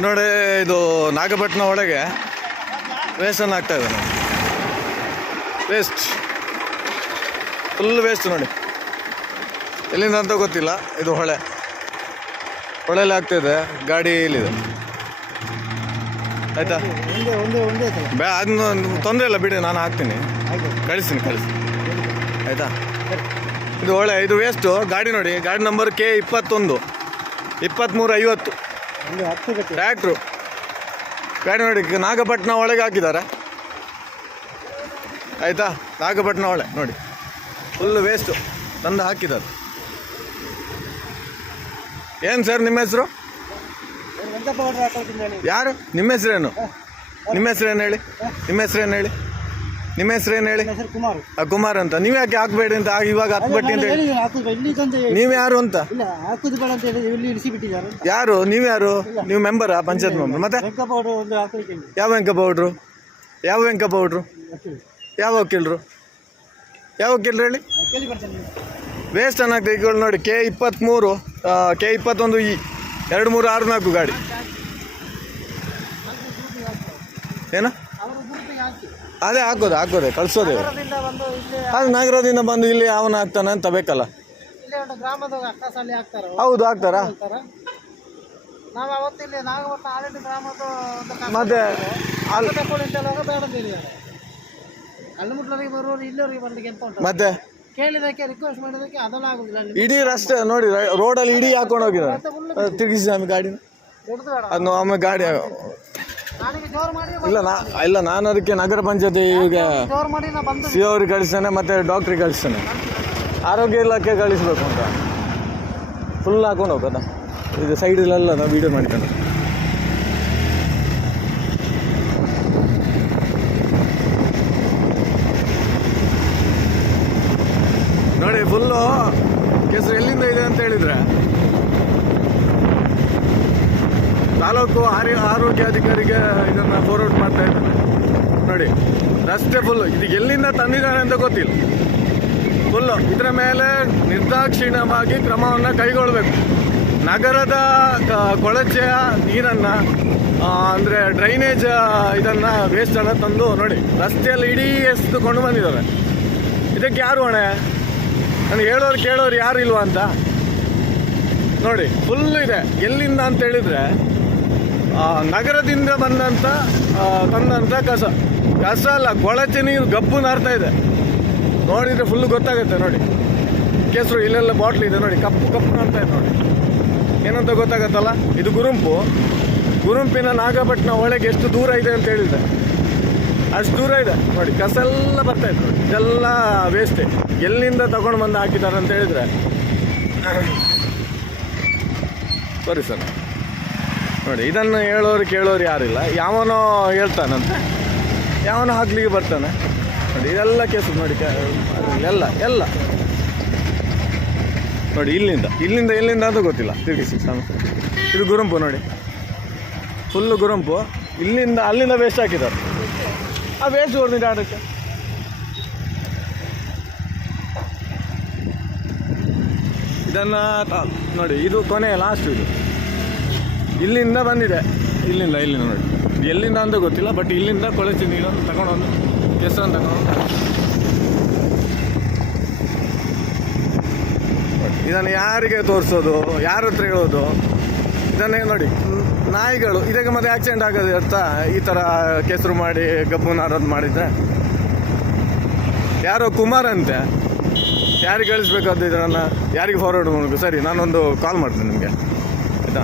ನೋಡಿ, ಇದು ನಾಗಪಟ್ಟಣ ಒಳಗೆ ವೇಸ್ಟನ್ನು ಆಗ್ತಾ ಇದೆ ನೋಡಿ. ವೇಸ್ಟ್, ಫುಲ್ ವೇಸ್ಟ್ ನೋಡಿ. ಎಲ್ಲಿಂದ ಅಂತ ಗೊತ್ತಿಲ್ಲ. ಇದು ಹೊಳೆಯಲ್ಲಿ ಆಗ್ತಾಯಿದೆ. ಗಾಡಿ ಇಲ್ಲಿದೆ. ಆಯಿತಾ? ಅದನ್ನು ತೊಂದರೆ ಇಲ್ಲ ಬಿಡಿ, ನಾನು ಹಾಕ್ತೀನಿ, ಕಳಿಸ್ತೀನಿ. ಆಯಿತಾ? ಇದು ಇದು ವೇಸ್ಟು. ಗಾಡಿ ನೋಡಿ, ಗಾಡಿ ನಂಬರ್ K21 2350 ಟ್ರ್ಯಾಕ್ಟ್ರು. ಗಾಡಿ ನೋಡಿ, ನಾಗಪಟ್ಟಣ ಒಳಗೆ ಹಾಕಿದ್ದಾರೆ. ಆಯಿತಾ? ನಾಗಪಟ್ಟಣ ಒಳೆ ನೋಡಿ, ಫುಲ್ ವೇಸ್ಟು ತಂದು ಹಾಕಿದ್ದಾರೆ. ಏನು ಸರ್ ನಿಮ್ಮ ಹೆಸರು? ಯಾರು? ನಿಮ್ಮ ಹೆಸ್ರೇನು? ನಿಮ್ಮ ಹೆಸ್ರೇನು ಹೇಳಿ? ಕುಮಾರ್ ಅಂತ. ನೀವು ಯಾಕೆ ಹಾಕ್ಬೇಡಿ ಅಂತ ಇವಾಗ ಹಾಕ್ಬೇಡಿ ಅಂತ ಹೇಳಿ? ನೀವು ಯಾರು ಅಂತ? ಯಾರು ನೀವು? ನೀವು ಮೆಂಬರಾ? ಪಂಚಾಯತ್ ಮೆಂಬರ್? ಮತ್ತೆ ಯಾವ ವೆಂಕ ಪೌಡ್ರು? ಯಾವ ವಕೀಲರು ಹೇಳಿ? ವೇಸ್ಟ್ ಅನ್ನೋದು ಈಗ ನೋಡಿ, K23 K21 2364 ಗಾಡಿ. ಏನು ಅದೇ ಹಾಕೋದೆ ಕಳ್ಸೋದೆ. ಅದು ನಗರದಿಂದ ಬಂದು ಇಲ್ಲಿ ಅವನು ಹಾಕ್ತಾನೆ ಅಂತ ಬೇಕಲ್ಲ. ಹೌದು, ಹಾಕ್ತಾರಾ? ಮತ್ತೆ ಮತ್ತೆ ಇಡೀ ರಸ್ತೆ ನೋಡಿ, ರೋಡಲ್ಲಿ ಇಡೀ ಹಾಕೊಂಡು ಹೋಗಿದ್ದಾರೆ. ತಿರುಗಿಸಿ ಆಮೇಲೆ ಗಾಡಿನ ಅದು ಆಮೇಲೆ ಗಾಡಿ ಇಲ್ಲ ನಾನು ಅದಕ್ಕೆ ನಗರ ಪಂಚಾಯತಿ ಈಗ ಸಿ ಅವ್ರಿಗೆ ಕಳಿಸ್ತೇನೆ, ಮತ್ತು ಡಾಕ್ಟ್ರಿಗೆ ಕಳಿಸ್ತೇನೆ, ಆರೋಗ್ಯ ಇಲಾಖೆ ಕಳಿಸ್ಬೇಕು ಅಂತ. ಫುಲ್ ಹಾಕೊಂಡು ಹೋಗೋದ. ಇದು ಸೈಡಲ್ಲೆಲ್ಲ ನಾವು ವೀಡಿಯೋ ಮಾಡ್ಕೊಂಡು ನೋಡಿ. ಫುಲ್ಲು ಕೆಸರು ಎಲ್ಲಿಂದ ಇದೆ ಅಂತ ಹೇಳಿದರೆ, ತಾಲೂಕು ಆರೋಗ್ಯಾಧಿಕಾರಿಗೆ ಇದನ್ನು ಫಾರ್ವರ್ಡ್ ಮಾಡ್ತಾ ಇದ್ದಾನೆ ನೋಡಿ. ರಸ್ತೆ ಫುಲ್ಲು. ಇದು ಎಲ್ಲಿಂದ ತಂದಿದ್ದಾನೆ ಅಂತ ಗೊತ್ತಿಲ್ಲ. ಫುಲ್ಲು ಇದರ ಮೇಲೆ ನಿರ್ದಾಕ್ಷಿಣ್ಯವಾಗಿ ಕ್ರಮವನ್ನು ಕೈಗೊಳ್ಳಬೇಕು. ನಗರದ ಕೊಳಚೆಯ ನೀರನ್ನು ಅಂದರೆ ಡ್ರೈನೇಜ್ ಇದನ್ನು ವೇಸ್ಟನ್ನು ತಂದು ನೋಡಿ ರಸ್ತೆಯಲ್ಲಿ ಇಡೀ ಎಸೆದುಕೊಂಡು ಬಂದಿದ್ದಾರೆ. ಇದಕ್ಕೆ ಯಾರು ಹೊಣೆ? ನನಗೆ ಕೇಳೋರು ಯಾರು ಇಲ್ವಾ ಅಂತ ನೋಡಿ. ಫುಲ್ ಇದೆ. ಎಲ್ಲಿಂದ ಅಂತ ಹೇಳಿದರೆ, ನಗರದಿಂದ ತಂದಂಥ ಕಸ ಅಲ್ಲ, ಕೊಳಚೆ ನೀರು ಗಬ್ಬು ನಾರ್ತಾ ಇದೆ. ನೋಡಿದರೆ ಫುಲ್ ಗೊತ್ತಾಗುತ್ತೆ ನೋಡಿ. ಕೆಸರು ಇಲ್ಲೆಲ್ಲ ಬಾಟ್ಲ್ ಇದೆ ನೋಡಿ, ಕಪ್ಪು ನಾರ್ತಾ ಇದೆ ನೋಡಿ. ಏನಂತ ಗೊತ್ತಾಗತ್ತಲ್ಲ. ಇದು ಗುರುಂಪಿನ ನಾಗಪಟ್ಟಣ ಒಳಗೆ ಎಷ್ಟು ದೂರ ಇದೆ ಅಂತ ಹೇಳಿದರೆ ಅಷ್ಟು ದೂರ ಇದೆ ನೋಡಿ. ಕಸ ಎಲ್ಲ ಬರ್ತಾ ಇದೆ ನೋಡಿ. ಇದೆಲ್ಲ ವೇಸ್ಟೇ. ಎಲ್ಲಿಂದ ತಗೊಂಡು ಬಂದು ಹಾಕಿದ್ದಾರೆ ಅಂತ ಹೇಳಿದರೆ ಸರಿ ಸರ್ ನೋಡಿ. ಇದನ್ನು ಕೇಳೋರು ಯಾರಿಲ್ಲ. ಯಾವನೋ ಹೇಳ್ತಾನಂತೆ, ಯಾವನೋ ಹಾಕ್ಲಿಕ್ಕೆ ಬರ್ತಾನೆ ನೋಡಿ. ಇದೆಲ್ಲ ಕೇಸು ನೋಡಿ. ಎಲ್ಲ ನೋಡಿ. ಇಲ್ಲಿಂದ ಅಂತ ಗೊತ್ತಿಲ್ಲ. ತಿರುಗಿಸಿ ಇದು ಗುರುಂಪು ನೋಡಿ, ಫುಲ್ಲು ಗುರುಂಪು. ಅಲ್ಲಿಂದ ವೇಸ್ಟ್ ಹಾಕಿದ್ದಾರೆ. ಆ ವೇಸ್ಟ್ ಹೊಡೆದಿದ್ದ ಆಡಕ್ಕೆ ಇದನ್ನು ನೋಡಿ. ಇದು ಕೊನೆ ಲಾಸ್ಟ್. ಇದು ಇಲ್ಲಿಂದ ಬಂದಿದೆ. ಇಲ್ಲಿಂದ ನೋಡಿ. ಎಲ್ಲಿಂದ ಅಂತ ಗೊತ್ತಿಲ್ಲ, ಬಟ್ ಇಲ್ಲಿಂದ ಕೊಳಚೆ ನೀರನ್ನು ತಗೊಂಡೊಂದು ಕೆಸರನ್ನು ತಗೊಂಡು ಇದನ್ನು ಯಾರಿಗೆ ತೋರಿಸೋದು? ಯಾರ ಹತ್ರ ಹೇಳೋದು? ಇದನ್ನೇ ನೋಡಿ, ನಾಯಿಗಳು ಇದಕ್ಕೆ ಮತ್ತೆ ಆಕ್ಸಿಡೆಂಟ್ ಆಗೋದು ಅರ್ಥ. ಈ ಥರ ಕೆಸರು ಮಾಡಿ ಗಬ್ಬು ನಾರೋದು ಮಾಡಿದ್ರೆ ಯಾರೋ ಕುಮಾರ್ ಅಂತೆ. ಯಾರಿಗೆ ಕಳಿಸ್ಬೇಕಾದ್ದು ಇದನ್ನು? ಯಾರಿಗೆ ಫಾರ್ವರ್ಡ್ ಮಾಡಬೇಕು? ಸರಿ, ನಾನೊಂದು ಕಾಲ್ ಮಾಡ್ತೀನಿ ನಿಮಗೆ, ಆಯಿತಾ?